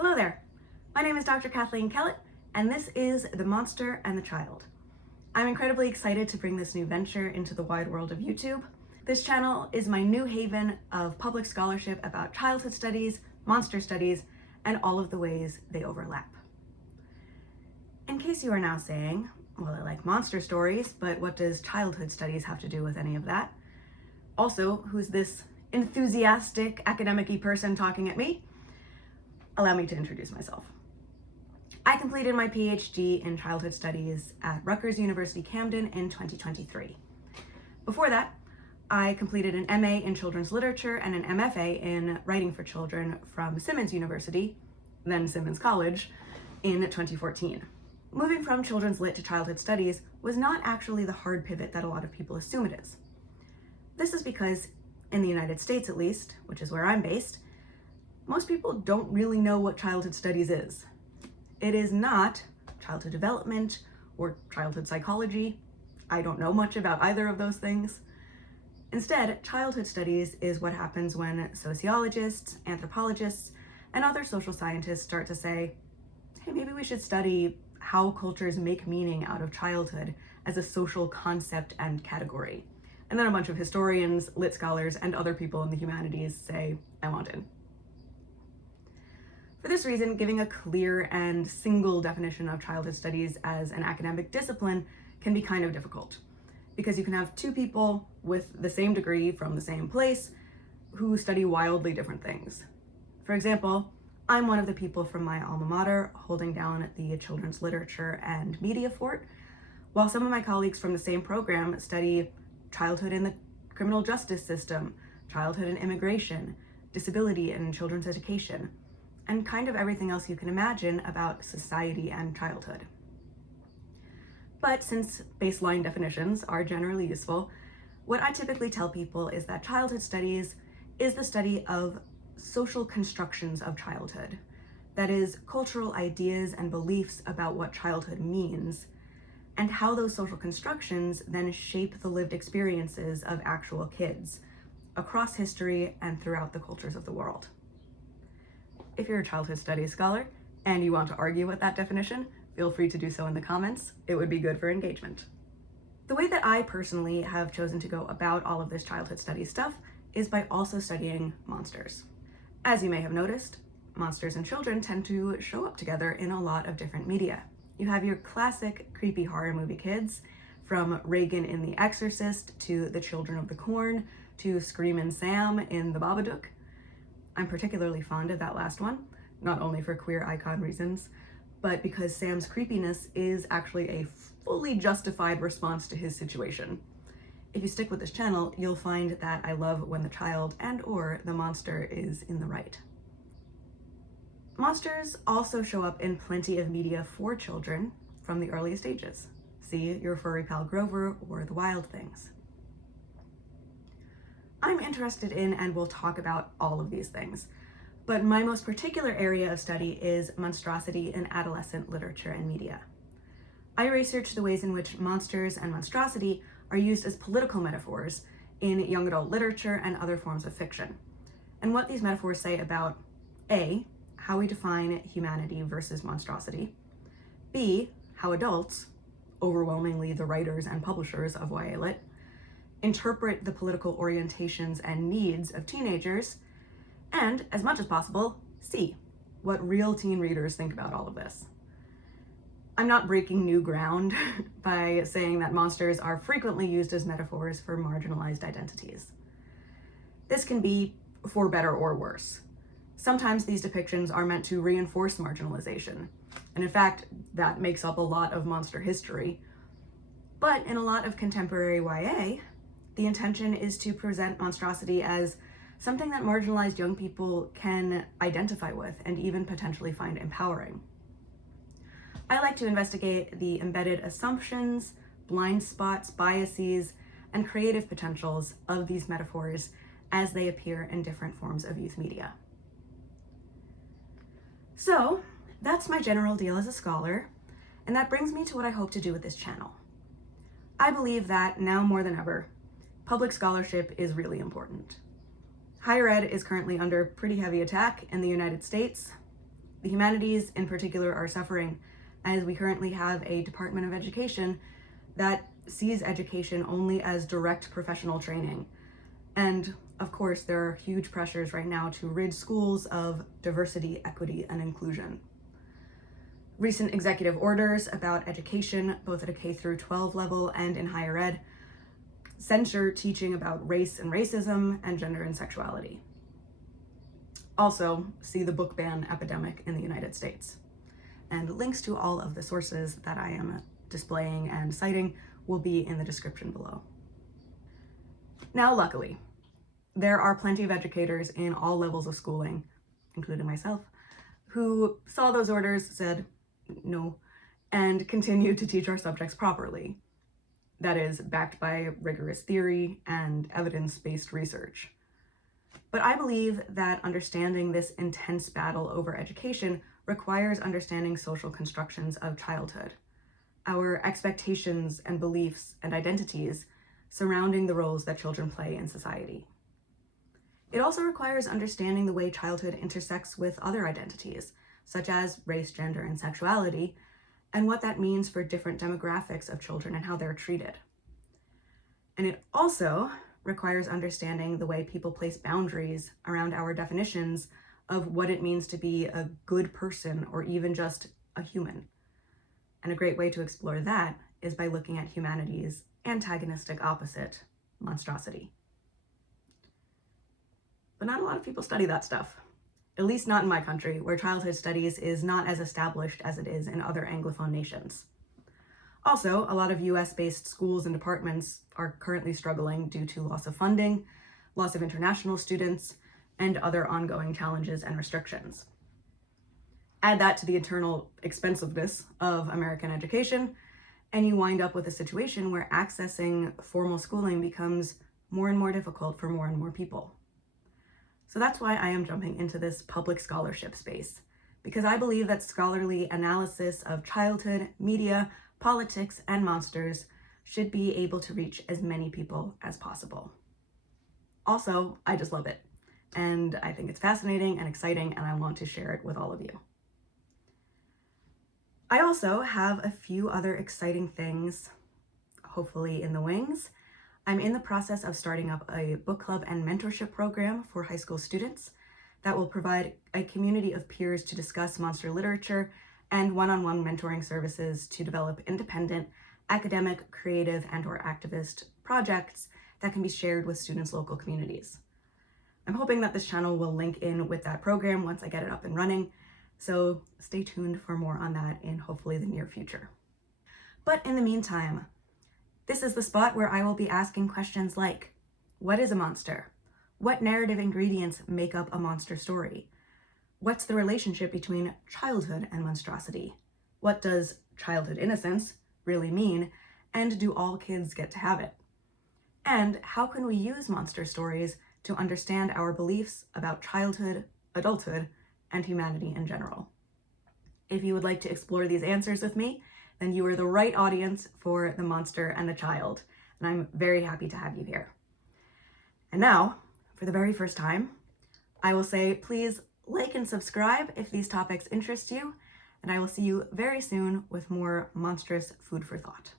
Hello there, my name is Dr. Kathleen Kellett, and this is The Monster and the Child. I'm incredibly excited to bring this new venture into the wide world of YouTube. This channel is my new haven of public scholarship about childhood studies, monster studies, and all of the ways they overlap. In case you are now saying, well, I like monster stories, but what does childhood studies have to do with any of that? Also, who's this enthusiastic academic-y person talking at me? Allow me to introduce myself. I completed my PhD in childhood studies at Rutgers University Camden in 2023. Before that, I completed an MA in children's literature and an MFA in writing for children from Simmons University, then Simmons College, in 2014. Moving from children's lit to childhood studies was not actually the hard pivot that a lot of people assume it is. This is because, in the United States at least, which is where I'm based, most people don't really know what childhood studies is. It is not childhood development or childhood psychology. I don't know much about either of those things. Instead, childhood studies is what happens when sociologists, anthropologists, and other social scientists start to say, hey, maybe we should study how cultures make meaning out of childhood as a social concept and category. And then a bunch of historians, lit scholars, and other people in the humanities say, I want in. For this reason, giving a clear and single definition of childhood studies as an academic discipline can be kind of difficult, because you can have two people with the same degree from the same place who study wildly different things. For example, I'm one of the people from my alma mater holding down the children's literature and media fort, while some of my colleagues from the same program study childhood in the criminal justice system, childhood and immigration, disability and children's education, and kind of everything else you can imagine about society and childhood. But since baseline definitions are generally useful, what I typically tell people is that childhood studies is the study of social constructions of childhood. That is, cultural ideas and beliefs about what childhood means, and how those social constructions then shape the lived experiences of actual kids across history and throughout the cultures of the world. If you're a childhood studies scholar and you want to argue with that definition, feel free to do so in the comments. It would be good for engagement. The way that I personally have chosen to go about all of this childhood studies stuff is by also studying monsters. As you may have noticed, monsters and children tend to show up together in a lot of different media. You have your classic creepy horror movie kids, from Regan in The Exorcist to the Children of the Corn to Screamin' Sam in The Babadook. I'm particularly fond of that last one, not only for queer icon reasons, but because Sam's creepiness is actually a fully justified response to his situation. If you stick with this channel, you'll find that I love when the child and/or the monster is in the right. Monsters also show up in plenty of media for children from the earliest ages. See your furry pal Grover or The Wild Things. I'm interested in and will talk about all of these things, but my most particular area of study is monstrosity in adolescent literature and media. I research the ways in which monsters and monstrosity are used as political metaphors in young adult literature and other forms of fiction, and what these metaphors say about A, how we define humanity versus monstrosity, B, how adults, overwhelmingly the writers and publishers of YA Lit, interpret the political orientations and needs of teenagers, and, as much as possible, C, what real teen readers think about all of this. I'm not breaking new ground by saying that monsters are frequently used as metaphors for marginalized identities. This can be for better or worse. Sometimes these depictions are meant to reinforce marginalization, and in fact, that makes up a lot of monster history. But in a lot of contemporary YA, the intention is to present monstrosity as something that marginalized young people can identify with and even potentially find empowering. I like to investigate the embedded assumptions, blind spots, biases, and creative potentials of these metaphors as they appear in different forms of youth media. So that's my general deal as a scholar, and that brings me to what I hope to do with this channel. I believe that now more than ever, public scholarship is really important. Higher ed is currently under pretty heavy attack in the United States, The humanities in particular are suffering, as we currently have a Department of Education that sees education only as direct professional training. And of course, there are huge pressures right now to rid schools of diversity, equity, and inclusion. Recent executive orders about education, both at a K through 12 level and in higher ed, censure teaching about race and racism and gender and sexuality. Also, see the book ban epidemic in the United States. And links to all of the sources that I am displaying and citing will be in the description below. Now, luckily, there are plenty of educators in all levels of schooling, including myself, who saw those orders, said no, and continued to teach our subjects properly. That is, backed by rigorous theory and evidence-based research. But I believe that understanding this intense battle over education requires understanding social constructions of childhood, our expectations and beliefs and identities surrounding the roles that children play in society. It also requires understanding the way childhood intersects with other identities, such as race, gender, and sexuality, and what that means for different demographics of children and how they're treated. And it also requires understanding the way people place boundaries around our definitions of what it means to be a good person or even just a human. And a great way to explore that is by looking at humanity's antagonistic opposite, monstrosity. But not a lot of people study that stuff, at least not in my country, where childhood studies is not as established as it is in other Anglophone nations. Also, a lot of US-based schools and departments are currently struggling due to loss of funding, loss of international students, and other ongoing challenges and restrictions. Add that to the internal expensiveness of American education, and you wind up with a situation where accessing formal schooling becomes more and more difficult for more and more people. So that's why I am jumping into this public scholarship space, because I believe that scholarly analysis of childhood, media, politics, and monsters should be able to reach as many people as possible. Also, I just love it, and I think it's fascinating and exciting, and I want to share it with all of you. I also have a few other exciting things, hopefully in the wings. I'm in the process of starting up a book club and mentorship program for high school students that will provide a community of peers to discuss monster literature and one-on-one mentoring services to develop independent, academic, creative, and/or activist projects that can be shared with students' local communities. I'm hoping that this channel will link in with that program once I get it up and running, so stay tuned for more on that in hopefully the near future. But in the meantime, this is the spot where I will be asking questions like, what is a monster? What narrative ingredients make up a monster story? What's the relationship between childhood and monstrosity? What does childhood innocence really mean? And do all kids get to have it? And how can we use monster stories to understand our beliefs about childhood, adulthood, and humanity in general? If you would like to explore these answers with me, then you are the right audience for the monster and the child, and I'm very happy to have you here. And now, for the very first time, I will say please like and subscribe if these topics interest you, and I will see you very soon with more monstrous food for thought.